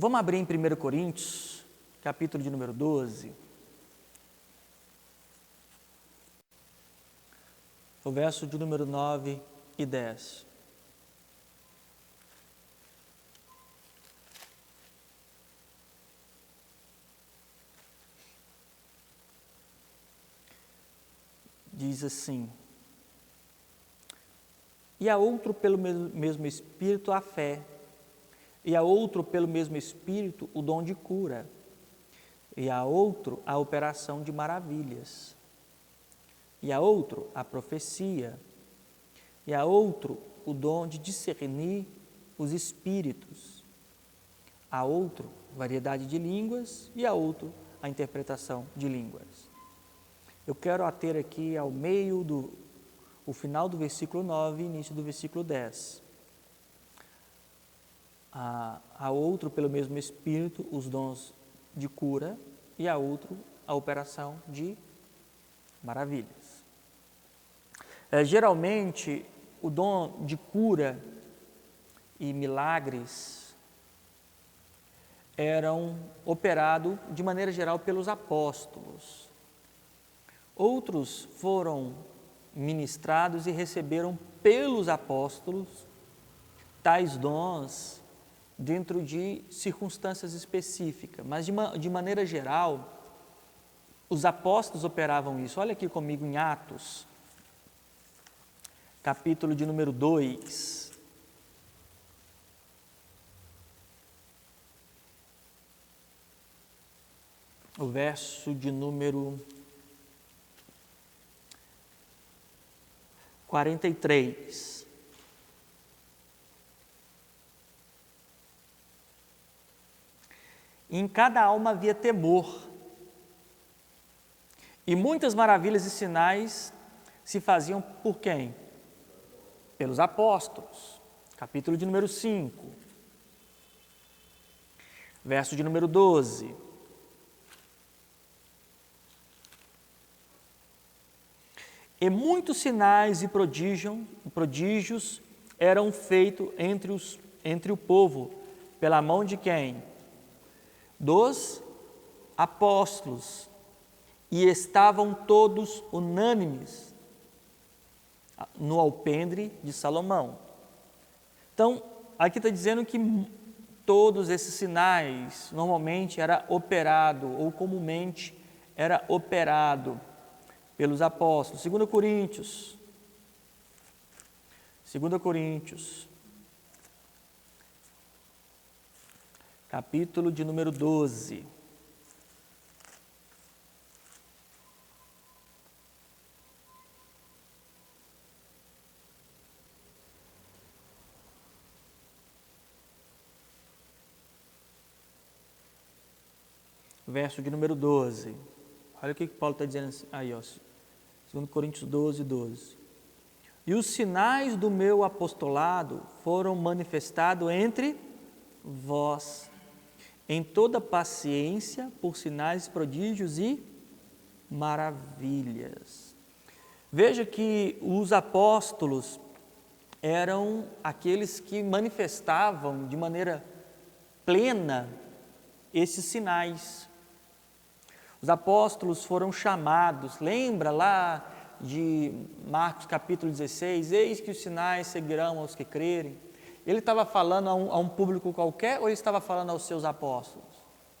Vamos abrir em 1 Coríntios, capítulo de número 12. O verso de número 9 e 10. Diz assim: e a outro pelo mesmo Espírito a fé, e a outro pelo mesmo Espírito o dom de cura, e a outro a operação de maravilhas, e a outro a profecia, e a outro o dom de discernir os espíritos, a outro variedade de línguas, e a outro a interpretação de línguas. Eu quero ater aqui ao meio o final do versículo 9 e início do versículo 10. A outro, pelo mesmo Espírito, os dons de cura, e a outro, a operação de maravilhas. Geralmente, o dom de cura e milagres eram operados, de maneira geral, pelos apóstolos. Outros foram ministrados e receberam pelos apóstolos tais dons dentro de circunstâncias específicas, mas de maneira geral, os apóstolos operavam isso. Olha aqui comigo em Atos, capítulo de número 2. O verso de número 43. Em cada alma havia temor, e muitas maravilhas e sinais se faziam por quem? Pelos apóstolos. Capítulo de número 5, verso de número 12. E muitos sinais e prodígios eram feitos entre o povo, pela mão de quem? Dos apóstolos. E estavam todos unânimes no alpendre de Salomão. Então, aqui está dizendo que todos esses sinais normalmente era operado, ou comumente era operado pelos apóstolos. 2 Coríntios, capítulo de número 12. Verso de número 12. Olha o que Paulo está dizendo aí, ó. 2 Coríntios 12, 12. E os sinais do meu apostolado foram manifestados entre vós, em toda paciência, por sinais, prodígios e maravilhas. Veja que os apóstolos eram aqueles que manifestavam de maneira plena esses sinais. Os apóstolos foram chamados, lembra lá de Marcos capítulo 16, eis que os sinais seguirão aos que crerem. Ele estava falando a um público qualquer ou ele estava falando aos seus apóstolos?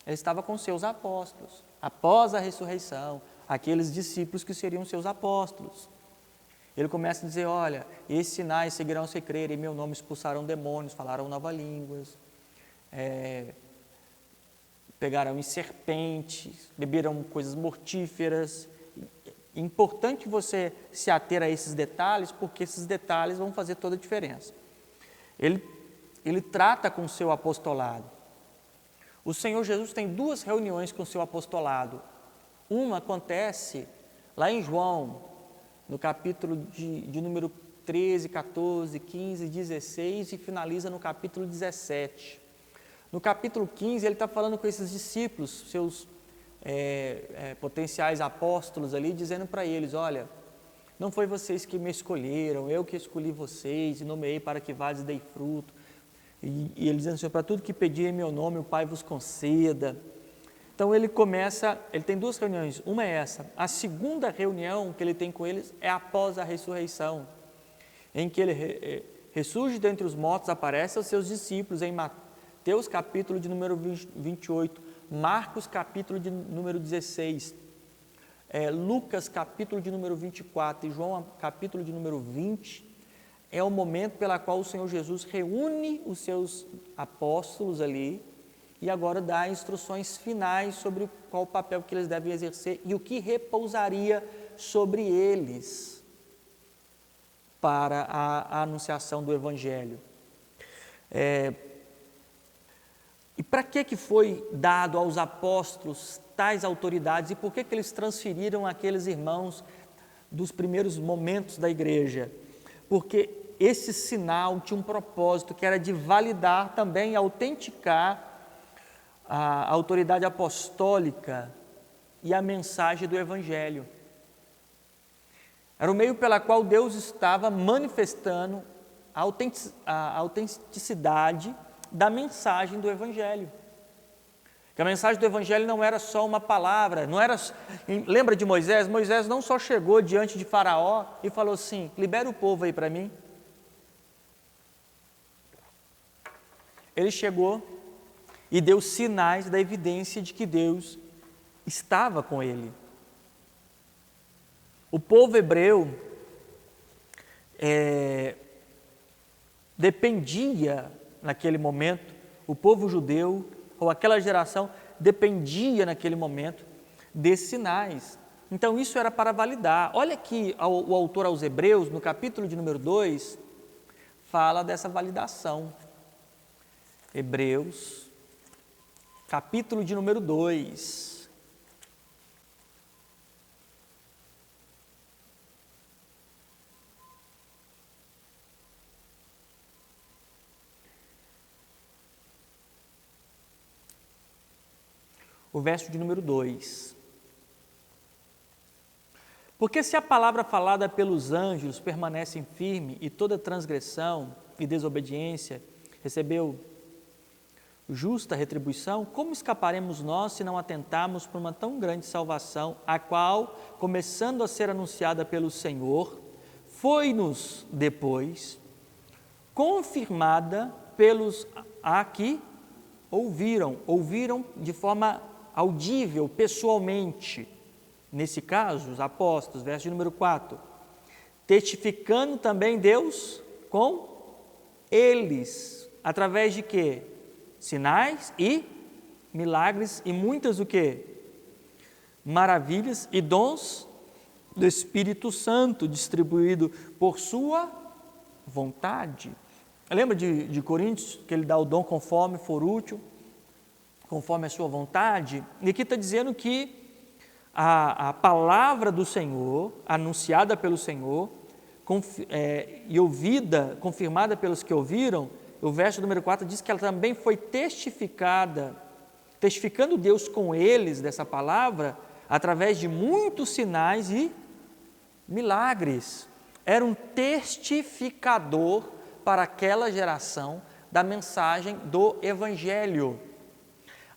Ele estava com seus apóstolos, após a ressurreição, aqueles discípulos que seriam seus apóstolos. Ele começa a dizer, olha, esses sinais seguirão aos que crerem, em meu nome expulsarão demônios, falarão novas línguas, pegarão em serpentes, beberão coisas mortíferas. É importante você se ater a esses detalhes, porque esses detalhes vão fazer toda a diferença. Ele trata com o seu apostolado. O Senhor Jesus tem 2 reuniões com o seu apostolado. Uma acontece lá em João, no capítulo de número 13, 14, 15, 16 e finaliza no capítulo 17. No capítulo 15, ele está falando com esses discípulos, seus potenciais apóstolos ali, dizendo para eles, olha, não foi vocês que me escolheram, eu que escolhi vocês e nomeei para que vades e dei fruto. E ele diz assim, para tudo que pedir em meu nome, o Pai vos conceda. Então ele tem duas reuniões, uma é essa, a segunda reunião que ele tem com eles é após a ressurreição, em que ele ressurge dentre os mortos, aparece aos seus discípulos em Mateus capítulo de número 28, Marcos capítulo de número 16, Lucas capítulo de número 24 e João capítulo de número 20, é o momento pela qual o Senhor Jesus reúne os seus apóstolos ali e agora dá instruções finais sobre qual o papel que eles devem exercer e o que repousaria sobre eles para a anunciação do Evangelho. E para que foi dado aos apóstolos tais autoridades e por que eles transferiram aqueles irmãos dos primeiros momentos da igreja? Porque esse sinal tinha um propósito que era de validar também, autenticar a autoridade apostólica e a mensagem do Evangelho. Era o meio pela qual Deus estava manifestando a autenticidade da mensagem do Evangelho. Que a mensagem do Evangelho não era só uma palavra, lembra de Moisés? Moisés não só chegou diante de Faraó e falou assim, libera o povo aí para mim. Ele chegou e deu sinais da evidência de que Deus estava com ele. O povo hebreu dependia naquele momento, o povo judeu, ou aquela geração, dependia naquele momento desses sinais. Então isso era para validar. Olha que o autor aos Hebreus, no capítulo de número 2, fala dessa validação. Hebreus, capítulo de número 2. O verso de número 2. Porque se a palavra falada pelos anjos permanece firme e toda transgressão e desobediência recebeu justa retribuição, como escaparemos nós se não atentarmos por uma tão grande salvação, a qual, começando a ser anunciada pelo Senhor, foi-nos depois confirmada pelos que ouviram de forma audível, pessoalmente, nesse caso, os apóstolos, verso de número 4, testificando também Deus com eles, através de quê? Sinais e milagres e muitas o quê? Maravilhas e dons do Espírito Santo distribuído por sua vontade. Lembra de Coríntios, que ele dá o dom conforme for útil, conforme a sua vontade? E aqui está dizendo que a palavra do Senhor, anunciada pelo Senhor, e ouvida, confirmada pelos que ouviram, o verso número 4 diz que ela também foi testificando Deus com eles dessa palavra, através de muitos sinais e milagres. Era um testificador para aquela geração da mensagem do Evangelho.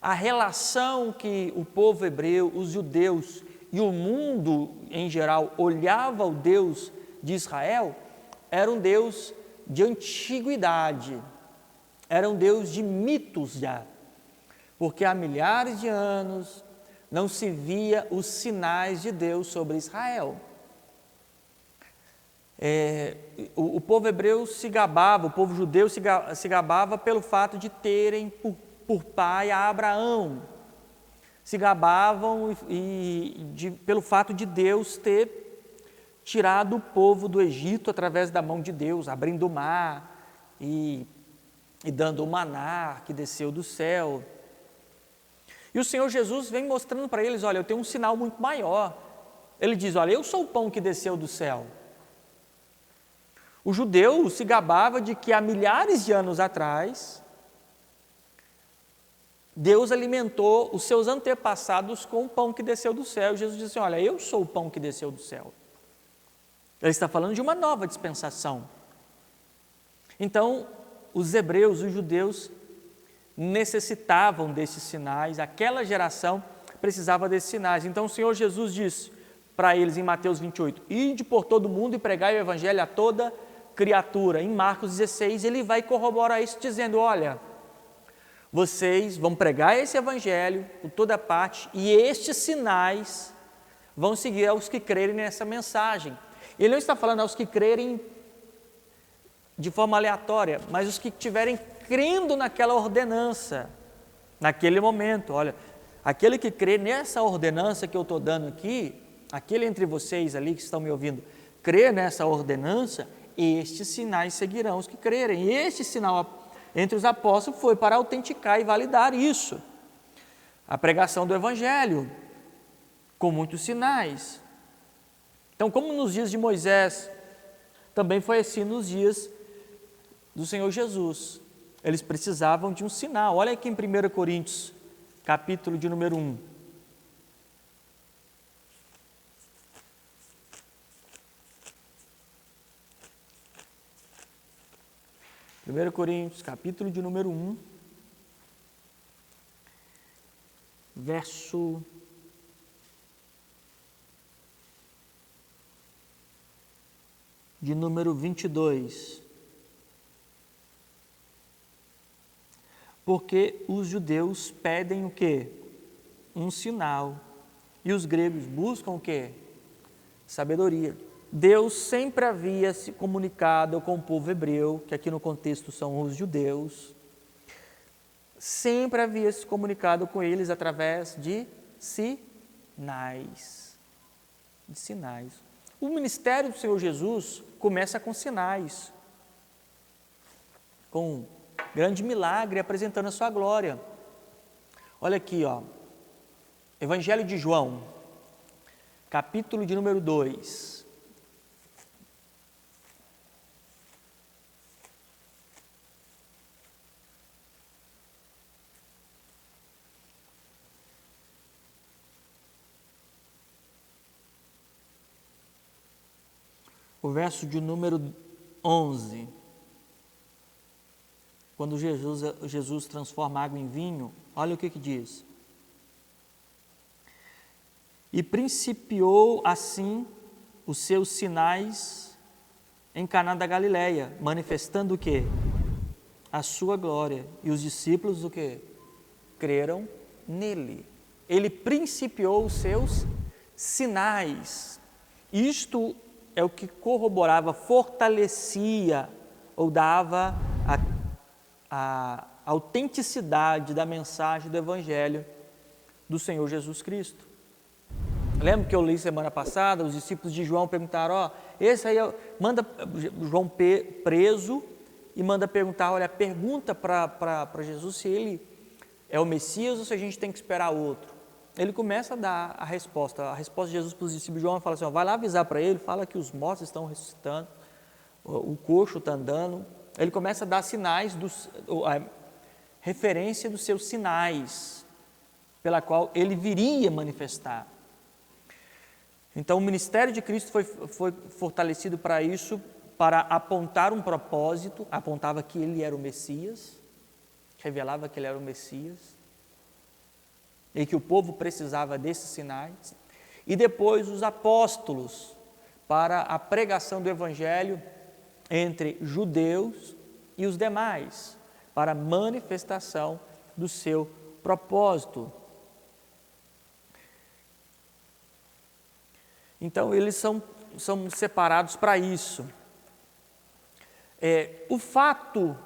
A relação que o povo hebreu, os judeus e o mundo em geral olhava ao Deus de Israel, era um Deus de antiguidade, era um Deus de mitos já, porque há milhares de anos não se via os sinais de Deus sobre Israel. O povo hebreu se gabava, o povo judeu se gabava pelo fato de terem por pai a Abraão, se gabavam pelo fato de Deus ter tirado o povo do Egito através da mão de Deus, abrindo o mar e dando o maná que desceu do céu. E o Senhor Jesus vem mostrando para eles, olha, eu tenho um sinal muito maior. Ele diz, olha, eu sou o pão que desceu do céu. O judeu se gabava de que há milhares de anos atrás, Deus alimentou os seus antepassados com o pão que desceu do céu. E Jesus disse, olha, eu sou o pão que desceu do céu. Ele está falando de uma nova dispensação. Então, os hebreus, os judeus, necessitavam desses sinais, aquela geração precisava desses sinais. Então o Senhor Jesus disse para eles em Mateus 28, ide por todo mundo e pregai o evangelho a toda criatura. Em Marcos 16 ele vai corroborar isso dizendo, olha, vocês vão pregar esse evangelho por toda parte e estes sinais vão seguir aos que crerem nessa mensagem. Ele não está falando aos que crerem de forma aleatória, mas os que estiverem crendo naquela ordenança, naquele momento. Olha, aquele que crê nessa ordenança que eu estou dando aqui, aquele entre vocês ali que estão me ouvindo, crê nessa ordenança, estes sinais seguirão os que crerem. E este sinal entre os apóstolos foi para autenticar e validar isso. A pregação do evangelho, com muitos sinais. Então, como nos dias de Moisés, também foi assim nos dias do Senhor Jesus. Eles precisavam de um sinal. Olha aqui em 1 Coríntios, capítulo de número 1. Primeiro Coríntios, capítulo de número 1, verso de número 22. Porque os judeus pedem o quê? Um sinal. E os gregos buscam o quê? Sabedoria. Deus sempre havia se comunicado com o povo hebreu, que aqui no contexto são os judeus, sempre havia se comunicado com eles através de sinais. De sinais. O ministério do Senhor Jesus começa com sinais, com um grande milagre apresentando a sua glória. Olha aqui, ó, Evangelho de João, capítulo de número 2. O verso de número 11, quando Jesus transforma água em vinho, olha o que diz. E principiou assim os seus sinais em Caná da Galileia, manifestando o quê? A sua glória. E os discípulos o quê? Creram nele. Ele principiou os seus sinais. Isto é o que corroborava, fortalecia ou dava a autenticidade da mensagem do Evangelho do Senhor Jesus Cristo. Lembra que eu li semana passada, os discípulos de João perguntaram, esse aí, manda João preso e manda perguntar, olha, pergunta para Jesus se ele é o Messias ou se a gente tem que esperar outro. Ele começa a dar a resposta de Jesus para os discípulos de João, fala assim, vai lá avisar para ele, fala que os mortos estão ressuscitando, o coxo está andando. Ele começa a dar sinais, a referência dos seus sinais, pela qual ele viria manifestar. Então o ministério de Cristo foi fortalecido para isso, para apontar um propósito, apontava que ele era o Messias, revelava que ele era o Messias, e que o povo precisava desses sinais, e depois os apóstolos, para a pregação do Evangelho entre judeus e os demais, para a manifestação do seu propósito. Então, eles são separados para isso. O fato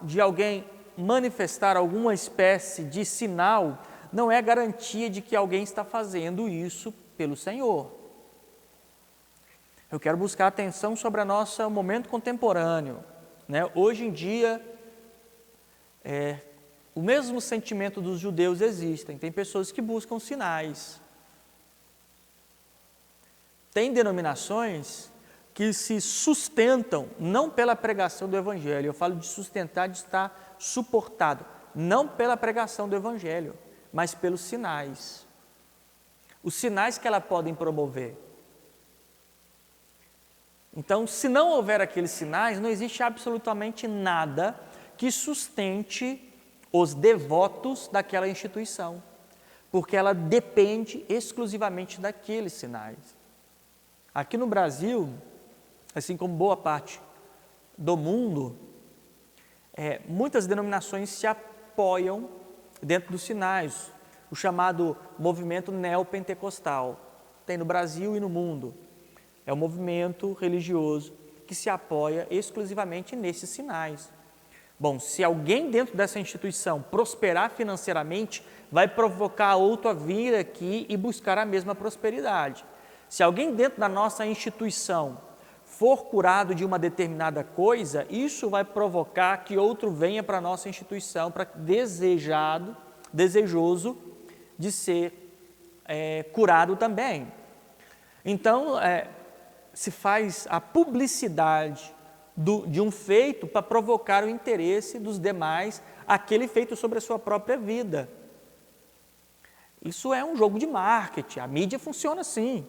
de alguém manifestar alguma espécie de sinal não é garantia de que alguém está fazendo isso pelo Senhor. Eu quero buscar atenção sobre o nosso momento contemporâneo. Hoje em dia, o mesmo sentimento dos judeus existe. Tem pessoas que buscam sinais. Tem denominações que se sustentam não pela pregação do Evangelho. Eu falo de sustentar, de estar suportado, não pela pregação do Evangelho, mas pelos sinais. Os sinais que ela podem promover. Então, se não houver aqueles sinais, não existe absolutamente nada que sustente os devotos daquela instituição, porque ela depende exclusivamente daqueles sinais. Aqui no Brasil, assim como boa parte do mundo, muitas denominações se apoiam dentro dos sinais, o chamado movimento neopentecostal. Tem no Brasil e no mundo. É um movimento religioso que se apoia exclusivamente nesses sinais. Bom, se alguém dentro dessa instituição prosperar financeiramente, vai provocar outro a vir aqui e buscar a mesma prosperidade. Se alguém dentro da nossa instituição for curado de uma determinada coisa, isso vai provocar que outro venha para a nossa instituição, para desejoso de ser curado também. Então, se faz a publicidade de um feito para provocar o interesse dos demais, aquele feito sobre a sua própria vida. Isso é um jogo de marketing, a mídia funciona assim.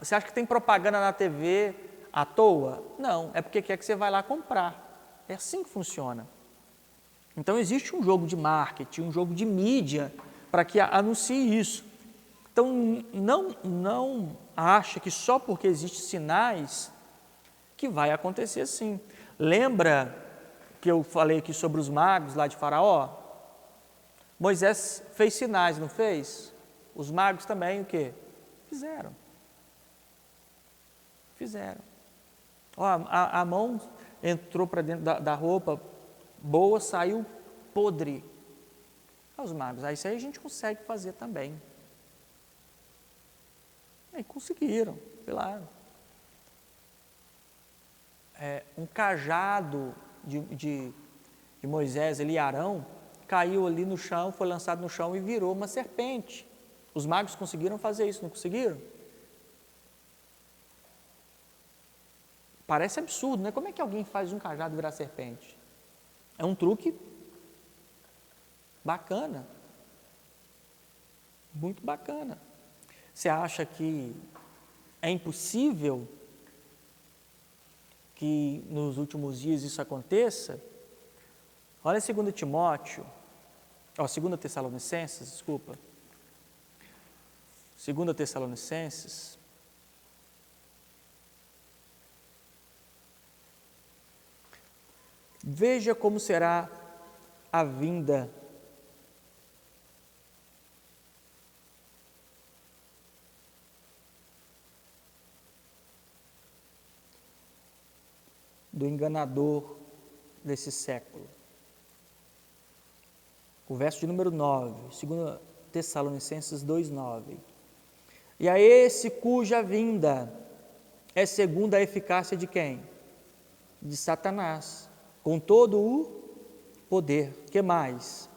Você acha que tem propaganda na TV à toa? Não, é porque quer que você vai lá comprar. É assim que funciona. Então existe um jogo de marketing, um jogo de mídia para que anuncie isso. Então não acha que só porque existem sinais que vai acontecer assim. Lembra que eu falei aqui sobre os magos lá de Faraó? Moisés fez sinais, não fez? Os magos também o quê? Fizeram. A mão entrou para dentro da roupa boa, saiu podre. Os magos, isso aí a gente consegue fazer também. E conseguiram, claro. Um cajado de Moisés e Arão caiu ali no chão, foi lançado no chão e virou uma serpente. Os magos conseguiram fazer isso, não conseguiram? Parece absurdo, né? Como é que alguém faz um cajado virar serpente? É um truque bacana, muito bacana. Você acha que é impossível que nos últimos dias isso aconteça? Olha 2 Timóteo, 2 Tessalonicenses, desculpa. 2 Tessalonicenses, veja como será a vinda do enganador desse século. O verso de número 9, 2 Tessalonicenses 2,9. E a esse cuja vinda é segundo a eficácia de quem? De Satanás, com todo o poder. Que mais?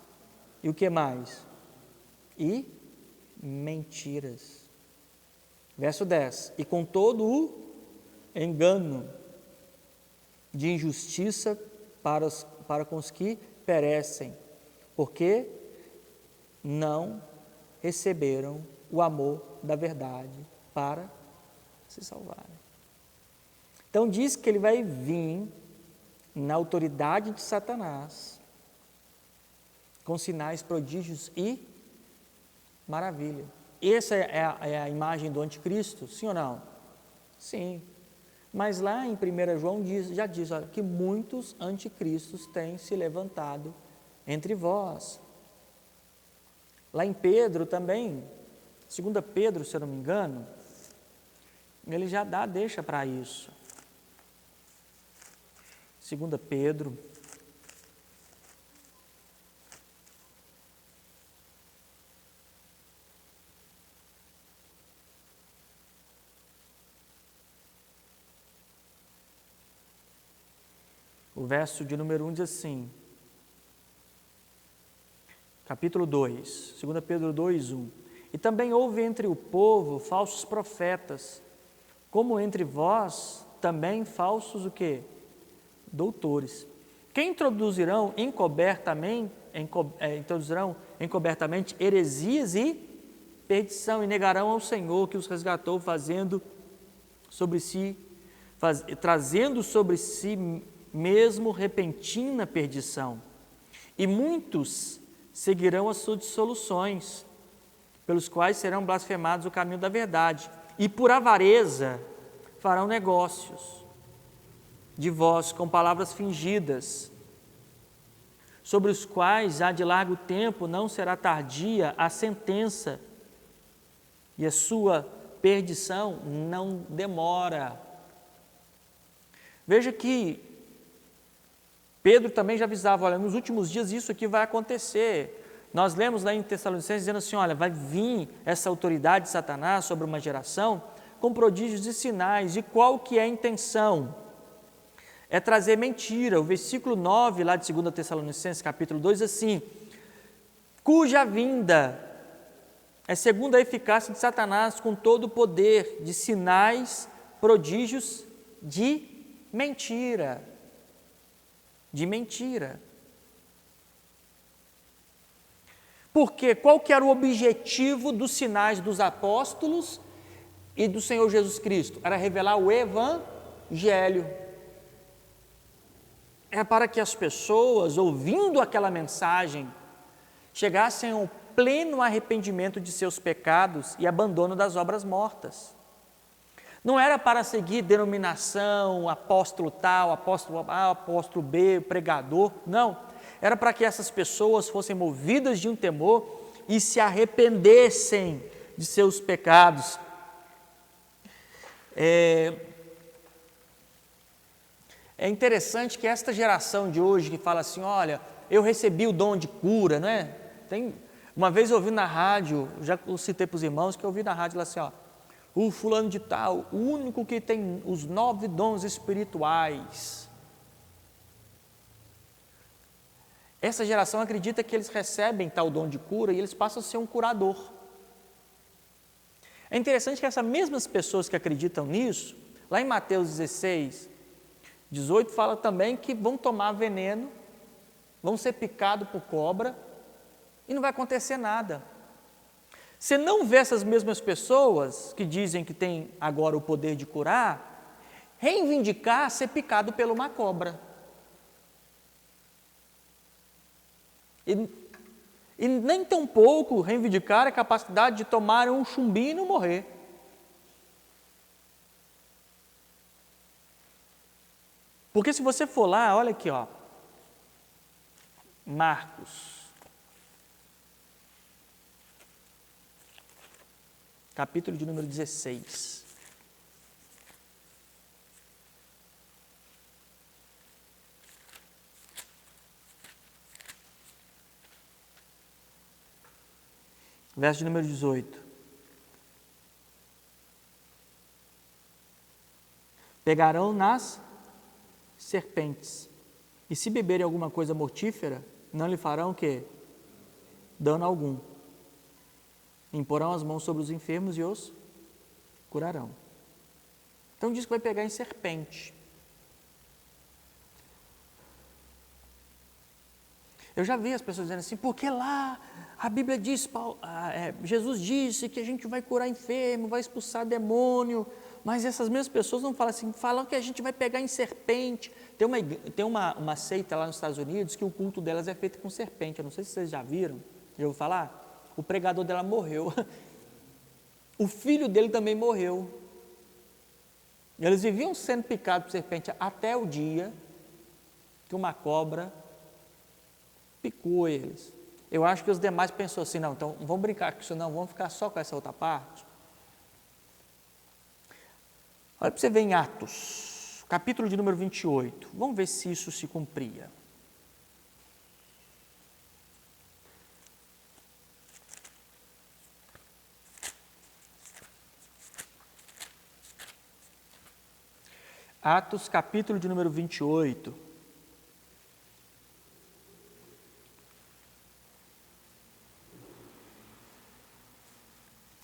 E o que mais? E mentiras. Verso 10. E com todo o engano de injustiça para com os que perecem, porque não receberam o amor da verdade para se salvarem. Então diz que ele vai vir na autoridade de Satanás, com sinais, prodígios e maravilha. Essa é a imagem do anticristo, sim ou não? Sim. Mas lá em 1 João já diz que muitos anticristos têm se levantado entre vós. Lá em Pedro também, 2 Pedro, se eu não me engano, ele já deixa para isso. 2 Pedro, o verso de número 1 diz assim, capítulo 2, 2 Pedro 2, 1. E também houve entre o povo falsos profetas, como entre vós também falsos o quê? Doutores, que introduzirão encobertamente heresias e perdição, e negarão ao Senhor que os resgatou, trazendo sobre si mesmo repentina perdição, e muitos seguirão as suas dissoluções, pelos quais serão blasfemados o caminho da verdade, e por avareza farão negócios de vós com palavras fingidas, sobre os quais já de largo tempo não será tardia a sentença, e a sua perdição não demora. Veja que Pedro também já avisava, olha, nos últimos dias isso aqui vai acontecer. Nós lemos lá em Tessalonicenses dizendo assim, olha, vai vir essa autoridade de Satanás sobre uma geração com prodígios e sinais. E qual que é a intenção? É trazer mentira. O versículo 9 lá de 2 Tessalonicenses capítulo 2 diz assim, cuja vinda é segundo a eficácia de Satanás com todo o poder de sinais, prodígios de mentira. De mentira. Porque qual que era o objetivo dos sinais dos apóstolos e do Senhor Jesus Cristo? Era revelar o Evangelho. É para que as pessoas, ouvindo aquela mensagem, chegassem ao pleno arrependimento de seus pecados e abandono das obras mortas. Não era para seguir denominação, apóstolo tal, apóstolo A, apóstolo B, pregador, não. Era para que essas pessoas fossem movidas de um temor e se arrependessem de seus pecados. É interessante que esta geração de hoje que fala assim, olha, eu recebi o dom de cura, não é? Uma vez eu ouvi na rádio, já citei para os irmãos, que eu ouvi na rádio lá assim, ó, o fulano de tal, o único que tem os 9 dons espirituais. Essa geração acredita que eles recebem tal dom de cura e eles passam a ser um curador. É interessante que essas mesmas pessoas que acreditam nisso, lá em Mateus 16, 18, fala também que vão tomar veneno, vão ser picados por cobra e não vai acontecer nada. Você não vê essas mesmas pessoas que dizem que têm agora o poder de curar, reivindicar ser picado por uma cobra. E nem tão pouco reivindicar a capacidade de tomar um chumbinho e não morrer. Porque se você for lá, olha aqui, ó, Marcos, capítulo de número 16. Verso de número 18. Pegarão nas serpentes, e se beberem alguma coisa mortífera, não lhe farão o quê? Dano algum. Imporão as mãos sobre os enfermos e os curarão. Então diz que vai pegar em serpente. Eu já vi as pessoas dizendo assim, porque lá a Bíblia diz, Jesus disse que a gente vai curar enfermo, vai expulsar demônio, mas essas mesmas pessoas não falam assim, falam que a gente vai pegar em serpente. Tem uma seita lá nos Estados Unidos que o culto delas é feito com serpente, eu não sei se vocês já viram, já ouviu falar? O pregador dela morreu, o filho dele também morreu. Eles viviam sendo picados por serpente até o dia que uma cobra picou eles. Eu acho que os demais pensou assim, não, então vamos brincar com isso não, vamos ficar só com essa outra parte. Olha para você ver em Atos, capítulo de número 28, vamos ver se isso se cumpria. Atos, capítulo de número 28.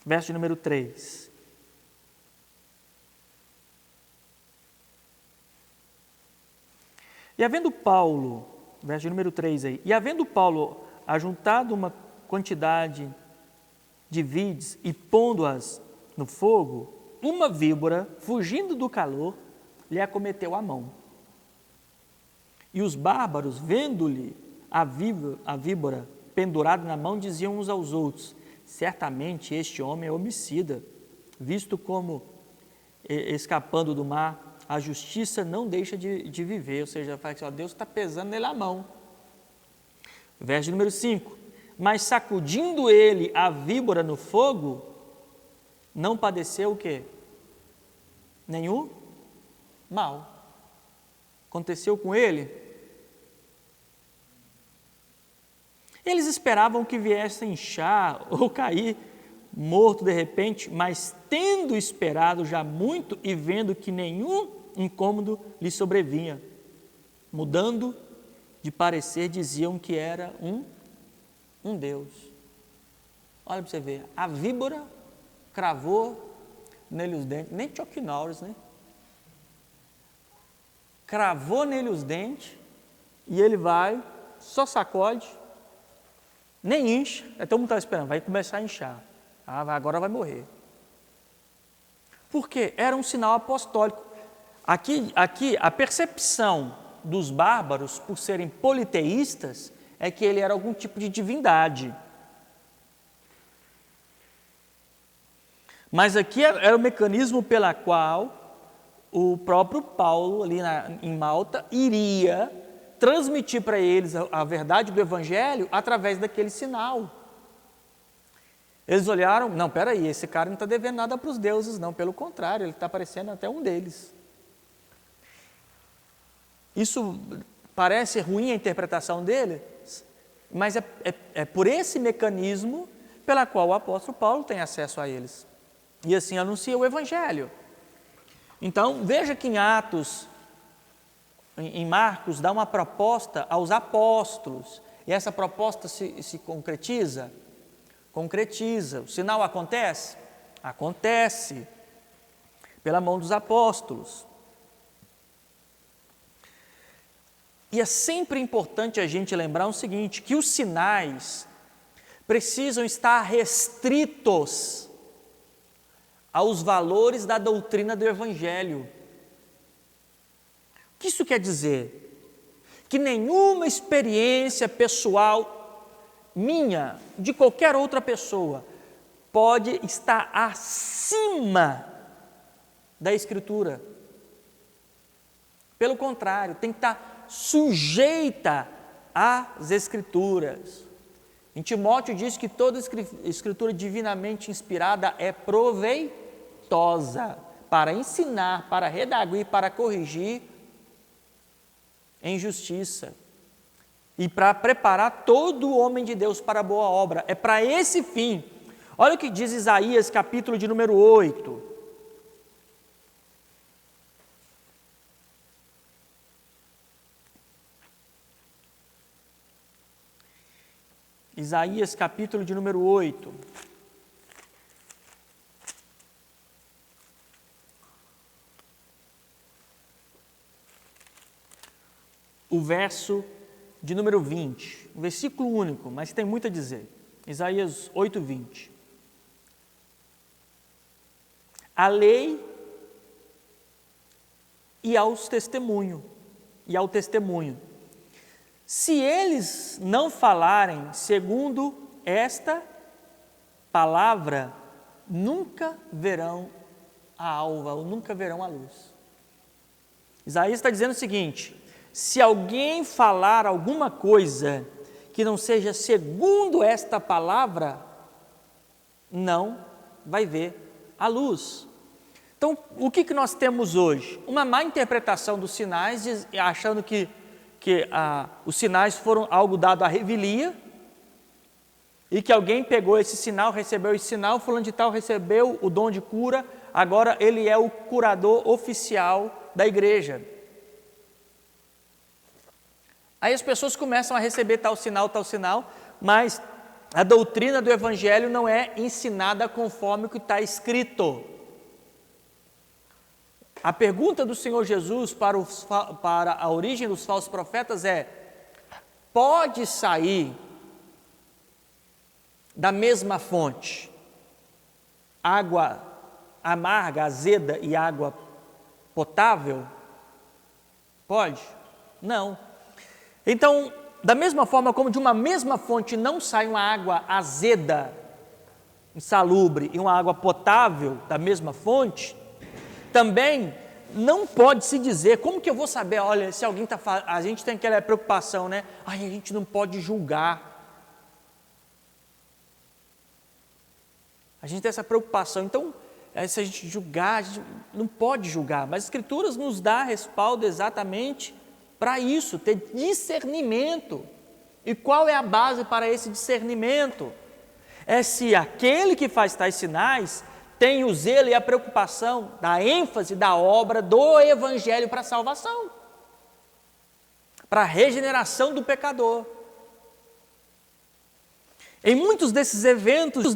Verso de número 3. E havendo Paulo, verso de número 3 aí, e havendo Paulo ajuntado uma quantidade de vides e pondo-as no fogo, uma víbora, fugindo do calor, lhe acometeu a mão. E os bárbaros, vendo-lhe a víbora pendurada na mão, diziam uns aos outros: certamente este homem é homicida, visto como, escapando do mar, a justiça não deixa de viver. Ou seja, fala assim, Deus está pesando nele a mão. Verso número 5: mas sacudindo ele a víbora no fogo, não padeceu o quê? Nenhum mal. Aconteceu com ele? Eles esperavam que viesse a inchar ou cair morto de repente, mas tendo esperado já muito e vendo que nenhum incômodo lhe sobrevinha, mudando de parecer, diziam que era um Deus. Olha para você ver, a víbora cravou nele os dentes, nem Chuck Norris, né? Cravou nele os dentes e ele vai, só sacode, nem incha, todo mundo está esperando, vai começar a inchar, agora vai morrer. Por quê? Era um sinal apostólico. Aqui a percepção dos bárbaros, por serem politeístas, é que ele era algum tipo de divindade. Mas aqui era o mecanismo pela qual o próprio Paulo, ali em Malta, iria transmitir para eles a verdade do Evangelho através daquele sinal. Eles olharam, não, peraí, esse cara não está devendo nada para os deuses, não, pelo contrário, ele está parecendo até um deles. Isso parece ruim a interpretação dele, mas é por esse mecanismo pela qual o apóstolo Paulo tem acesso a eles. E assim anuncia o Evangelho. Então, veja que em Atos, em Marcos, dá uma proposta aos apóstolos, e essa proposta se concretiza? Concretiza. O sinal acontece? Acontece, pela mão dos apóstolos. E é sempre importante a gente lembrar o seguinte, que os sinais precisam estar restritos aos valores da doutrina do Evangelho. O que isso quer dizer? Que nenhuma experiência pessoal minha, de qualquer outra pessoa, pode estar acima da Escritura. Pelo contrário, tem que estar sujeita às Escrituras. Em Timóteo diz que toda Escritura divinamente inspirada é proveitosa para ensinar, para redarguir, para corrigir em justiça e para preparar todo o homem de Deus para a boa obra. É para esse fim. Olha o que diz Isaías, capítulo de número 8. Isaías, capítulo de número 8. O verso de número 20, um versículo único, mas tem muito a dizer. Isaías 8, 20. A lei e ao testemunho. Se eles não falarem segundo esta palavra, nunca verão a alva, ou nunca verão a luz. Isaías está dizendo o seguinte: se alguém falar alguma coisa que não seja segundo esta palavra, não vai ver a luz. Então, o que nós temos hoje? Uma má interpretação dos sinais, achando que os sinais foram algo dado à revelia, e que alguém pegou esse sinal, recebeu esse sinal, fulano de tal recebeu o dom de cura, agora ele é o curador oficial da igreja. Aí as pessoas começam a receber tal sinal, mas a doutrina do Evangelho não é ensinada conforme o que está escrito. A pergunta do Senhor Jesus para a origem dos falsos profetas é: pode sair da mesma fonte água amarga, azeda e água potável? Pode? Não. Então, da mesma forma como de uma mesma fonte não sai uma água azeda, insalubre, e uma água potável da mesma fonte, também não pode se dizer, como que eu vou saber, olha, se alguém está falando, a gente tem aquela preocupação, né? Ai, a gente não pode julgar. A gente tem essa preocupação, então, se a gente julgar, a gente não pode julgar, mas as Escrituras nos dá respaldo exatamente para isso, ter discernimento. E qual é a base para esse discernimento? É se aquele que faz tais sinais tem o zelo e a preocupação da ênfase da obra do Evangelho para a salvação, para a regeneração do pecador. Em muitos desses eventos,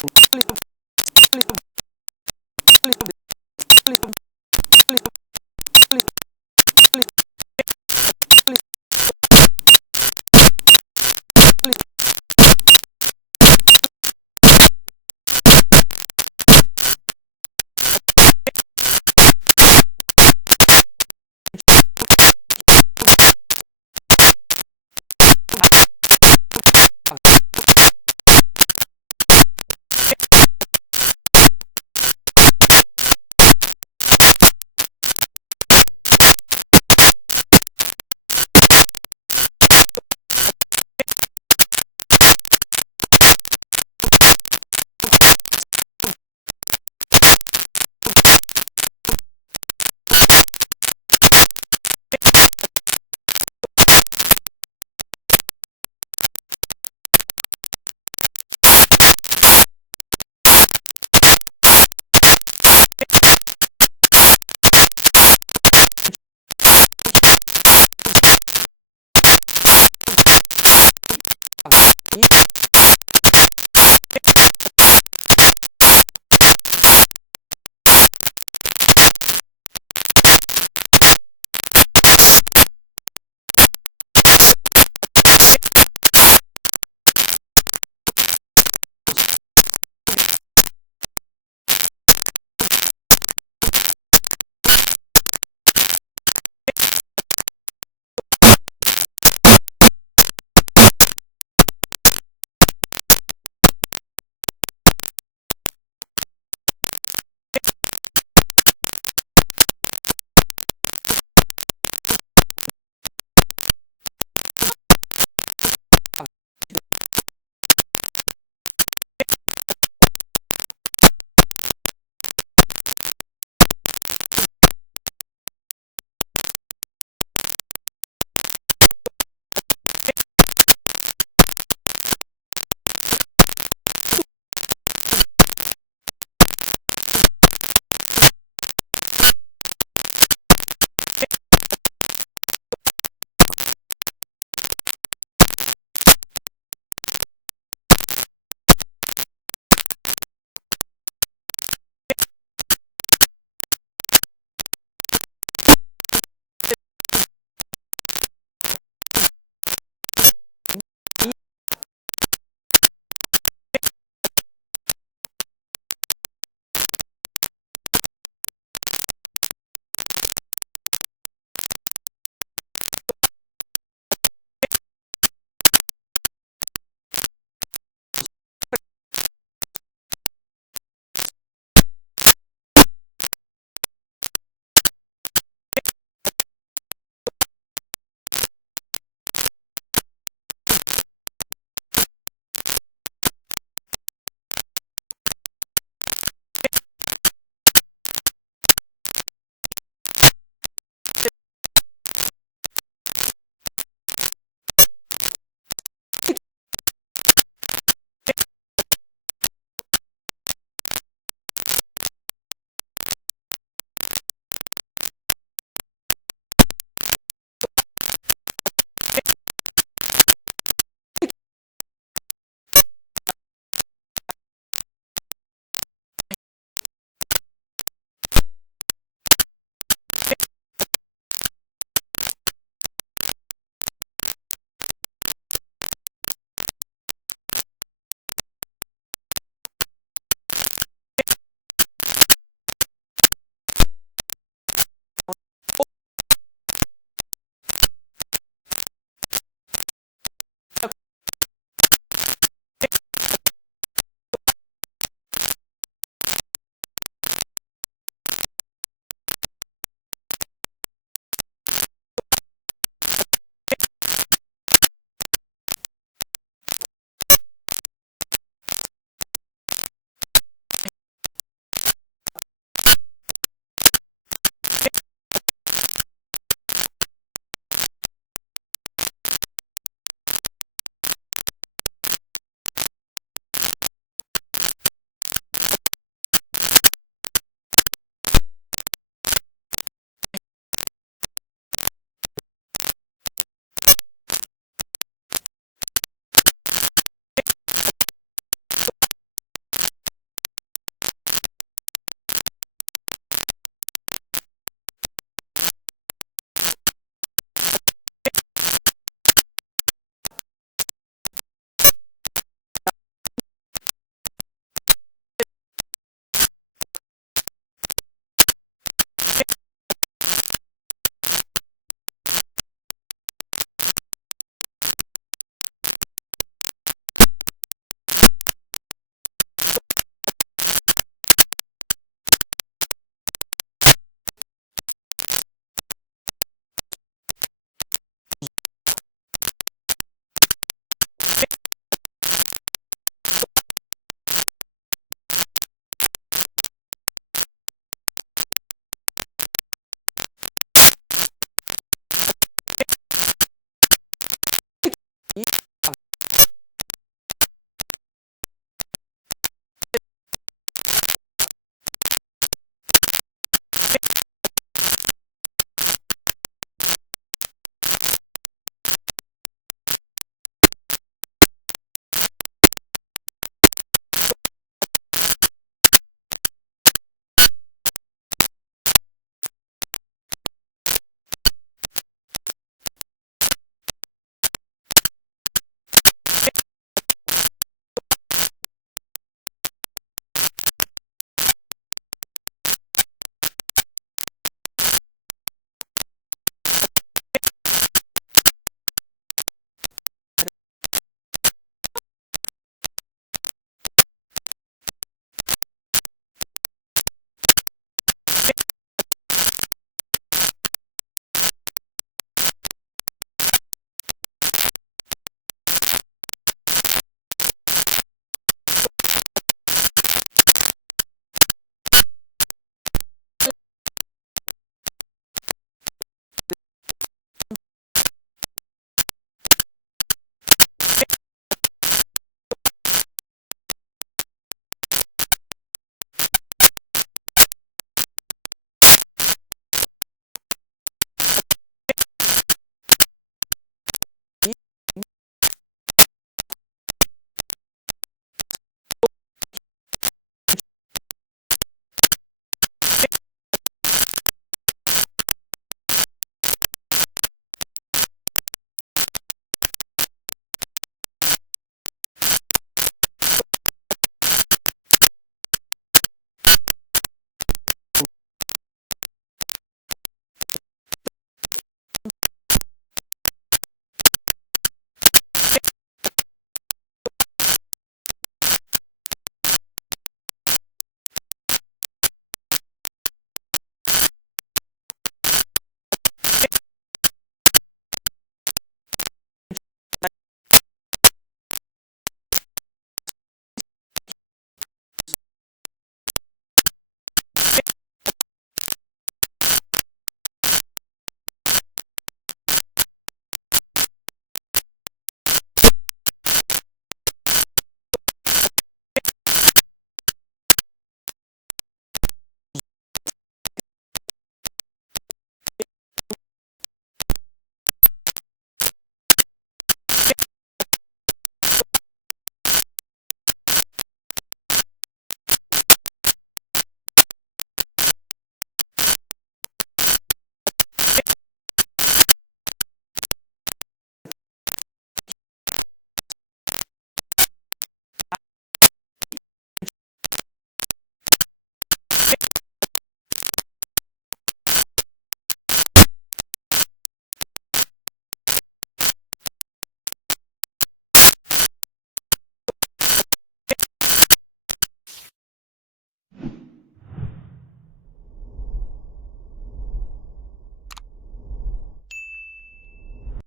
Paulo.